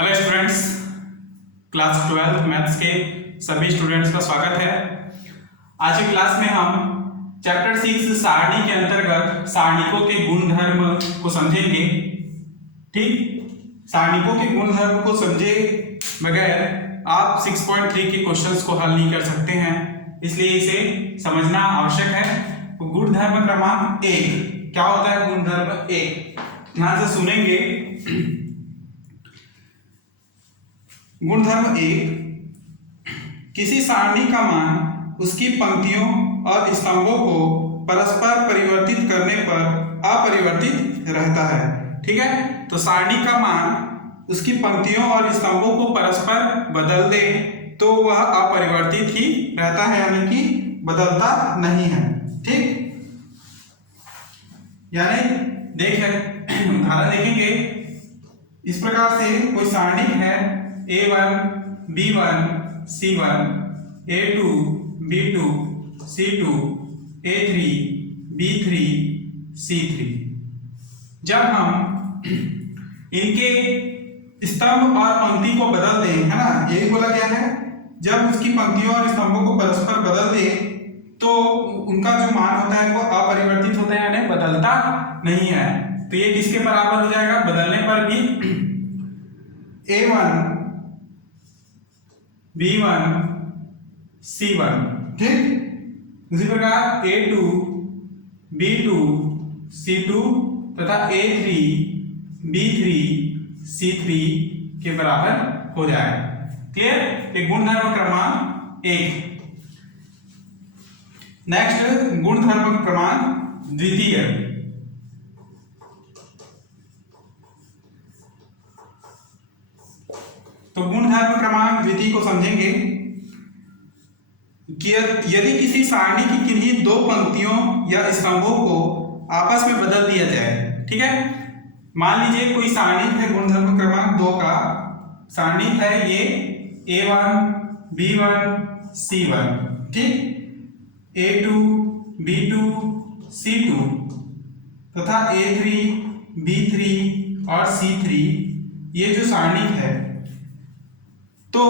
Hello students, class 12 maths के सभी students का स्वागत है। आज की क्लास में हम चैप्टर 6 सारणी के अंतर्गत सारणिकों के गुणधर्म को समझेंगे। ठीक, सारणिकों के गुणधर्म को समझे बगैर आप 6.3 के क्वेश्चंस को हल नहीं कर सकते हैं, इसलिए इसे समझना आवश्यक है। गुणधर्म क्रमांक 1 क्या होता है? गुणधर्म 1 ध्यान से सुनेंगे। गुणधर्म 1, किसी सारणी का मान उसकी पंक्तियों और स्तंभों को परस्पर परिवर्तित करने पर अपरिवर्तित रहता है। ठीक है, तो सारणी का मान उसकी पंक्तियों और स्तंभों को परस्पर बदल दे तो वह अपरिवर्तित ही रहता है, यानी कि बदलता नहीं है। ठीक, यानी उदाहरण देखेंगे। इस प्रकार से कोई सारणी है A1 B1 C1 A2 B2 C2 A3 B3 C3। जब हम इनके स्तंभ और पंक्ति को बदल दें, है ना, यही बोला गया है, जब उसकी पंक्तियों और स्तंभों को परस्पर बदल दे तो उनका जो मान होता है वो अपरिवर्तित होता है, यानी बदलता नहीं है। तो ये किसके बराबर हो जाएगा? बदलने पर भी A1 B1 C1। ठीक, उसी प्रकार A2 B2 C2 तथा A3 B3 C3 के बराबर हो जाएगा। क्लियर? ये गुणधर्म क्रमांक 1। नेक्स्ट गुणधर्म क्रमांक द्वितीय। तो गुणधर्म क्रमांक द्वितीय को समझेंगे कि यदि किसी सारणी की किन्हीं दो पंक्तियों या स्तंभों को आपस में बदल दिया जाए। ठीक है, मान लीजिए कोई सारणी है गुणधर्म क्रमांक 2 का, सारणी है ये A1 B1 C1। ठीक, A2 B2 C2 तथा A3 B3 और C3, ये जो सारणी है, तो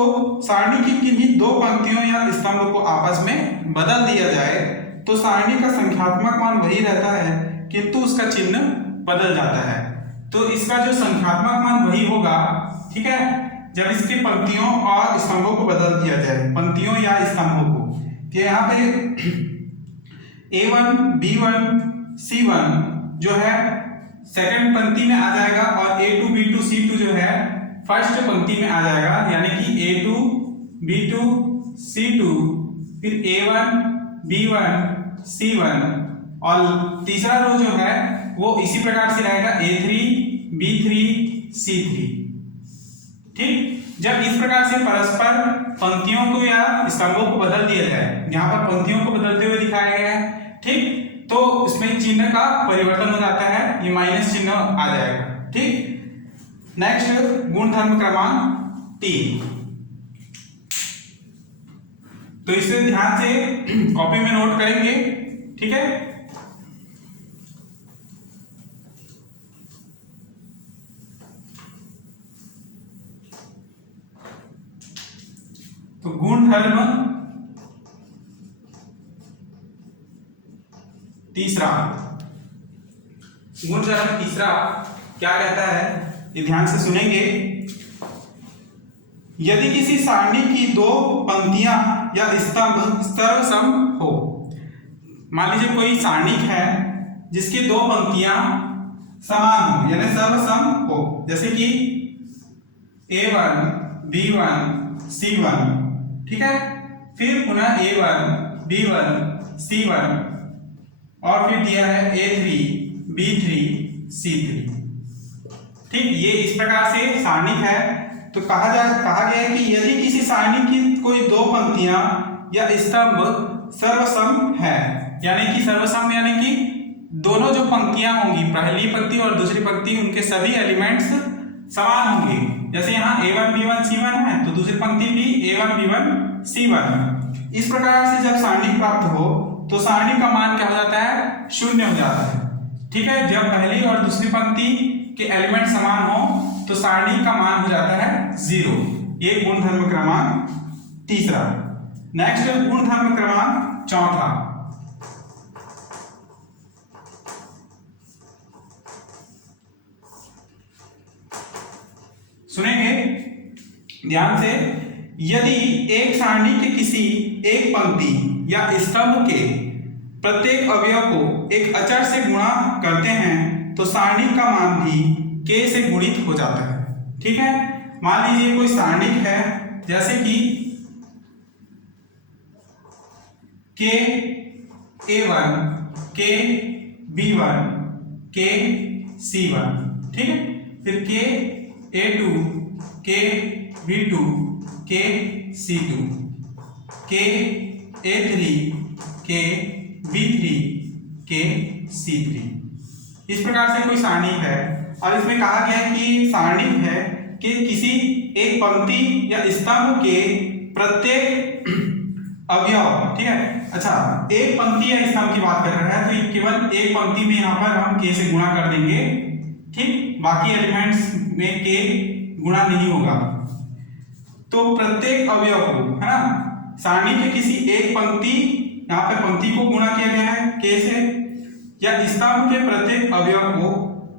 सारणी की किन्हीं दो पंक्तियों या स्तंभ को आपस में बदल दिया जाए तो सारणी का संख्यात्मक मान वही रहता है, किंतु उसका चिन्ह बदल जाता है। तो इसका जो संख्यात्मक मान वही होगा। ठीक है, जब इसकी पंक्तियों और स्तंभों को बदल दिया जाए, पंक्तियों या स्तंभों को, कि यहाँ पे A1 B1 C1 जो है सेकंड पंक्ति में आ जाएगा और A2 B2 C2 जो है फर्स्ट पंक्ति में आ जाएगा, यानी कि A2 B2 C2, फिर A1 B1 C1 और तीसरा रो जो है वो इसी प्रकार से रहेगा A3 B3 C3। ठीक, जब इस प्रकार से परस्पर पंक्तियों को या स्तंभों को बदल दिया जाए, यहाँ पर पंक्तियों को बदलते हुए दिखाया गया है। ठीक, तो इसमें चिन्ह का परिवर्तन हो जाता है, ये माइनस चिन्ह आ जाएगा। ठीक, नेक्स्ट गुणधर्म क्रमांक 3। तो इसे ध्यान से कॉपी में नोट करेंगे। ठीक है, तो गुणधर्म तीसरा, गुणधर्म तीसरा क्या कहता है, ये ध्यान से सुनेंगे। यदि किसी सारणी की दो पंक्तियां या स्तंभ सर्वसम हो, मान लीजिए कोई सारणी है जिसकी दो पंक्तियां समान हो, यानी सर्वसम हो, जैसे कि A1 B1 C1। ठीक है, फिर पुनः A1 B1 C1 और फिर दिया है A3 B3 C3। ठीक, ये इस प्रकार से सारणी है। तो कहा गया है कि यदि किसी सारणी की कोई दो पंक्तियां या स्तंभ सर्वसम है, यानी कि सर्वसम यानी कि दोनों जो पंक्तियां होंगी, पहली पंक्ति और दूसरी पंक्ति, उनके सभी एलिमेंट्स समान होंगे। जैसे यहाँ A1 B1 C1 है तो दूसरी पंक्ति भी A1 B1 C1। इस प्रकार से जब सारणी प्राप्त हो तो सारणी का मान क्या हो जाता है? शून्य हो जाता है। ठीक है, जब पहली और दूसरी पंक्ति के एलिमेंट समान हो तो सारणी का मान हो जाता है 0। ये गुणधर्म क्रमांक तीसरा। नेक्स्ट गुणधर्म क्रमांक चौथा। सुनेंगे ध्यान से। यदि एक सारणी के किसी एक पंक्ति या स्तंभ के प्रत्येक अवयव को एक अचर से गुणा करते हैं तो सारणी का मान भी k से गुणित हो जाता है। ठीक है, मान लीजिए कोई सारणी है, जैसे कि k a1, k b1, k c1, ठीक है, फिर k a2, k b2, k c2, k a3, k b3, k c3। इस प्रकार से कोई सारणी है और इसमें कहा गया है कि सारणी है कि किसी एक पंक्ति या स्तंभ के प्रत्येक अवयव, ठीक है। अच्छा, एक पंक्ति या स्तंभ की बात कर रहा है तो केवल एक पंक्ति में यहाँ पर हम k से गुणा कर देंगे, ठीक, बाकी एलिमेंट्स में k गुणा नहीं होगा। तो प्रत्येक अवयव को, है ना, सारणी के किसी एक पंक्ति, यहाँ पे पंक्ति को गुणा किया गया है k से, या स्तंभ के प्रत्येक अवयव को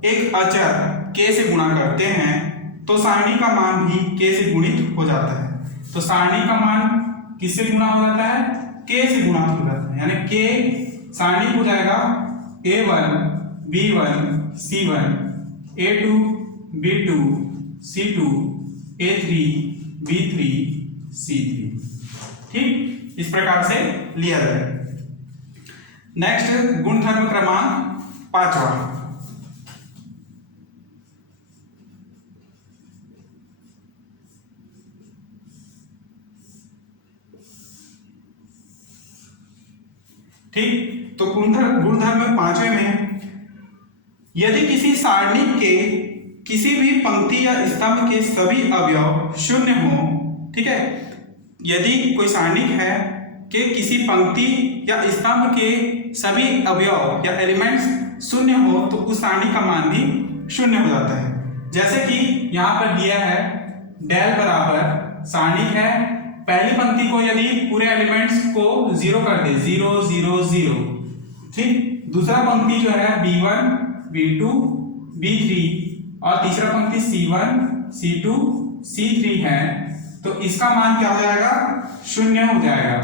एक अचर k से गुणा करते हैं तो सारणी का मान भी k से गुणित हो जाता है। तो सारणी का मान किससे गुणा हो जाता है? k से गुणा हो जाता है, यानी k सारणी हो जाएगा a1, b1, c1, a2, b2, c2, a3, b3, c3, ठीक, इस प्रकार से लिया जाए। नेक्स्ट गुणधर्म क्रमांक पांचवा। ठीक, तो गुणधर्म पांचवे में, यदि किसी सारणी के किसी भी पंक्ति या स्तंभ के सभी अवयव शून्य हो, ठीक है, यदि कोई सारणी है कि किसी पंक्ति या स्तंभ के सभी अवयव या एलिमेंट्स शून्य हो तो उस सारणी का मान भी शून्य हो जाता है। जैसे कि यहाँ पर दिया है डेल बराबर सारणी है, पहली पंक्ति को यदि पूरे एलिमेंट्स को 0 कर दे, 0 0 0, ठीक, दूसरा पंक्ति जो है b1, b2, b3 और तीसरा पंक्ति c1, c2, c3 है, तो इसका मान क्या हो जाएगा? शून्य हो जाएगा।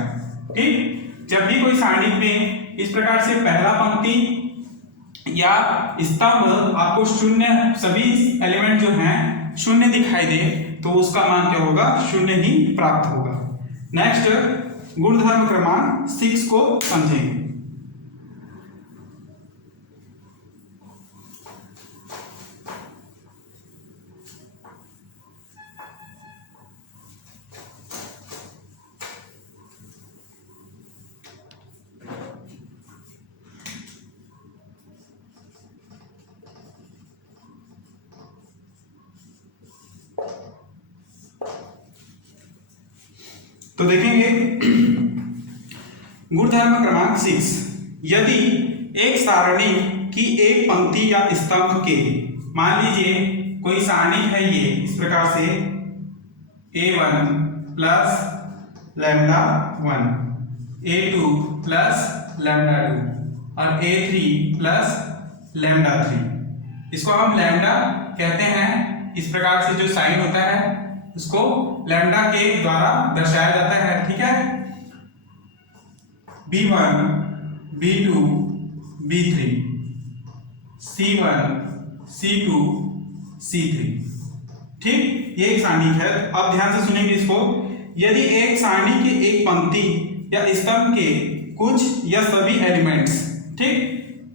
ठीक, जब भी कोई सारणी में इस प्रकार से पहला पंक्ति या स्तंभ आपको शून्य, सभी एलिमेंट जो हैं शून्य दिखाई दे तो उसका मान क्या होगा? शून्य ही प्राप्त होगा। नेक्स्ट गुणधर्म क्रमांक 6 को समझेंगे। तो देखेंगे गुणधर्म क्रमांक 6, यदि एक सारणी की एक पंक्ति या स्तंभ के, मान लीजिए कोई सारणी है ये इस प्रकार से a1 plus lambda 1, a2 plus lambda 2 और a3 प्लस लैम्डा 3, इसको हम लैम्डा कहते हैं। इस प्रकार से जो साइन होता है उसको लैम्डा के द्वारा दर्शाया जाता है, ठीक है। b1, b2, b3, c1, c2, c3, ठीक, ये एक सारणी है। अब ध्यान से सुनेंगे इसको। यदि एक सारणी के एक पंक्ति या स्तंभ के कुछ या सभी एलिमेंट्स, ठीक,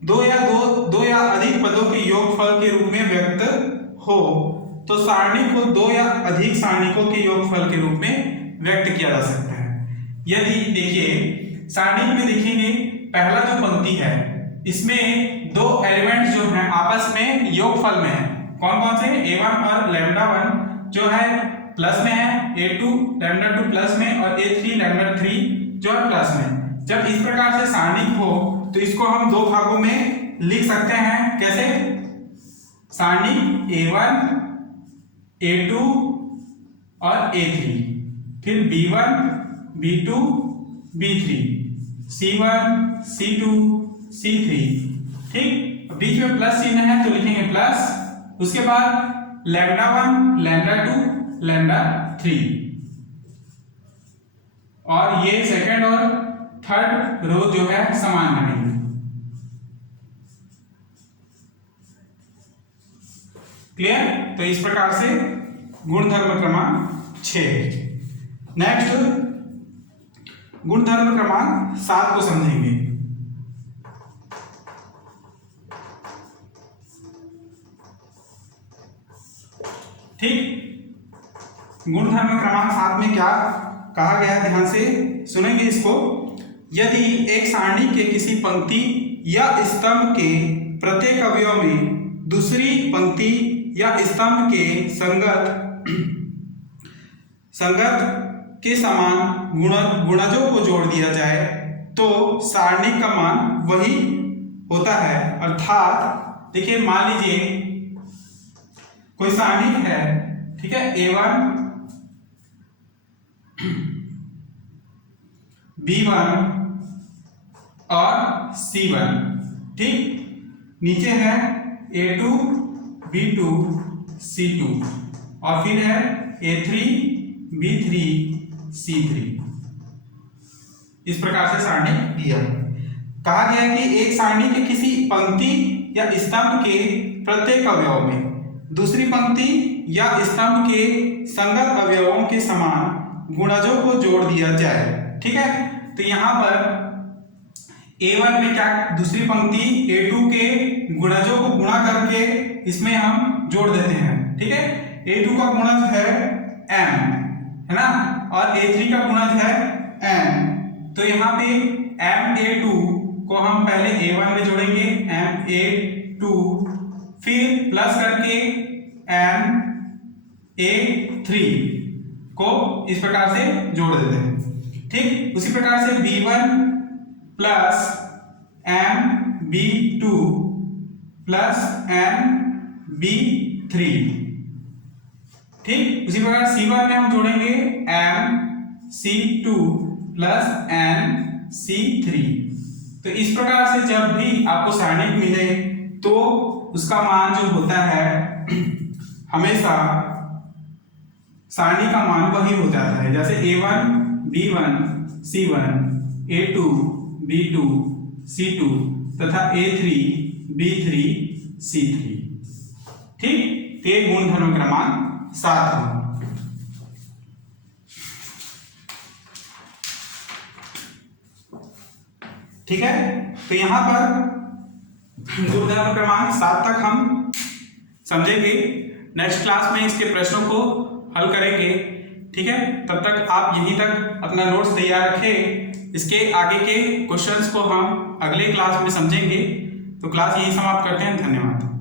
दो या अधिक पदों के योगफल के रूप में व्यक्त हो तो सारणी को दो या अधिक सारणिकों के योगफल के रूप में व्यक्त किया जा सकता है। यदि देखिए सारणी में देखेंगे पहला जो पंक्ति है इसमें दो एलिमेंट्स जो हैं आपस में योगफल में है। कौन कौन से? a1 और लैम्डा 1 जो है प्लस में है, a2 लैम्डा 2 प्लस में और a3 लैम्डा 3 जो है प्लस में। जब इस प्रकार से सारणी हो तो इसको हम दो भागों में लिख सकते हैं। कैसे? सारणी a1 A2 और A3, फिर B1 B2 B3, C1 C2 C3, ठीक। बीच में प्लस चिन्ह है तो लिखेंगे प्लस, उसके बाद λ1 λ2 λ3, और ये सेकंड और थर्ड रो जो है समान रहेंगे। क्लियर? तो इस प्रकार से गुणधर्म क्रमांक 6। नेक्स्ट गुणधर्म क्रमांक 7 को समझेंगे। ठीक, गुणधर्म क्रमांक 7 में क्या कहा गया है, ध्यान से सुनेंगे इसको। यदि एक सारणी के किसी पंक्ति या स्तंभ के प्रत्येक अवयव में दूसरी पंक्ति या स्तंभ के संगत के समान गुणजों को जोड़ दिया जाए तो सारणी का मान वही होता है। अर्थात देखिए, मान लीजिए कोई सारणी है, ठीक है, A1 B1 और C1, ठीक। नीचे है A2 B2 C2 और फिर है A3 B3 C3। इस प्रकार से सारणी दिया। कहा गया है कि एक सारणी के किसी पंक्ति या स्तंभ के प्रत्येक अवयव में दूसरी पंक्ति या स्तंभ के संगत अवयवों के समान गुणजों को जोड़ दिया जाए, ठीक है। तो यहाँ पर A1 में क्या, दूसरी पंक्ति A2 के गुणजों को गुणा करके इसमें हम जोड़ देते हैं, ठीक है। A2 का गुणज है m, है ना, और A3 का गुणज है m। तो यहाँ पे MA2 को हम पहले A1 में जोड़ेंगे, MA2, फिर प्लस करके MA3 को इस प्रकार से जोड़ देते हैं, ठीक। उसी प्रकार से B1 plus MB2 plus MB3, ठीक। उसी प्रकार C1 में हम जोड़ेंगे MC2 प्लस MC3। तो इस प्रकार से जब भी आपको सारणी मिले तो उसका मान जो होता है हमेशा सारणी का मान वही हो जाता है। जैसे A1 B1 C1, A2 B2 C2 तथा A3 B3 C3, ठीक। ये गुणधर्म क्रमांक 7 है। ठीक है, तो यहां पर गुणधर्म क्रमांक 7 तक हम समझेंगे। नेक्स्ट क्लास में इसके प्रश्नों को हल करेंगे, ठीक है। तब तक आप यहीं तक अपना नोट्स तैयार रखें। इसके आगे के क्वेश्चंस को हम अगले क्लास में समझेंगे। तो क्लास यहीं समाप्त करते हैं। धन्यवाद।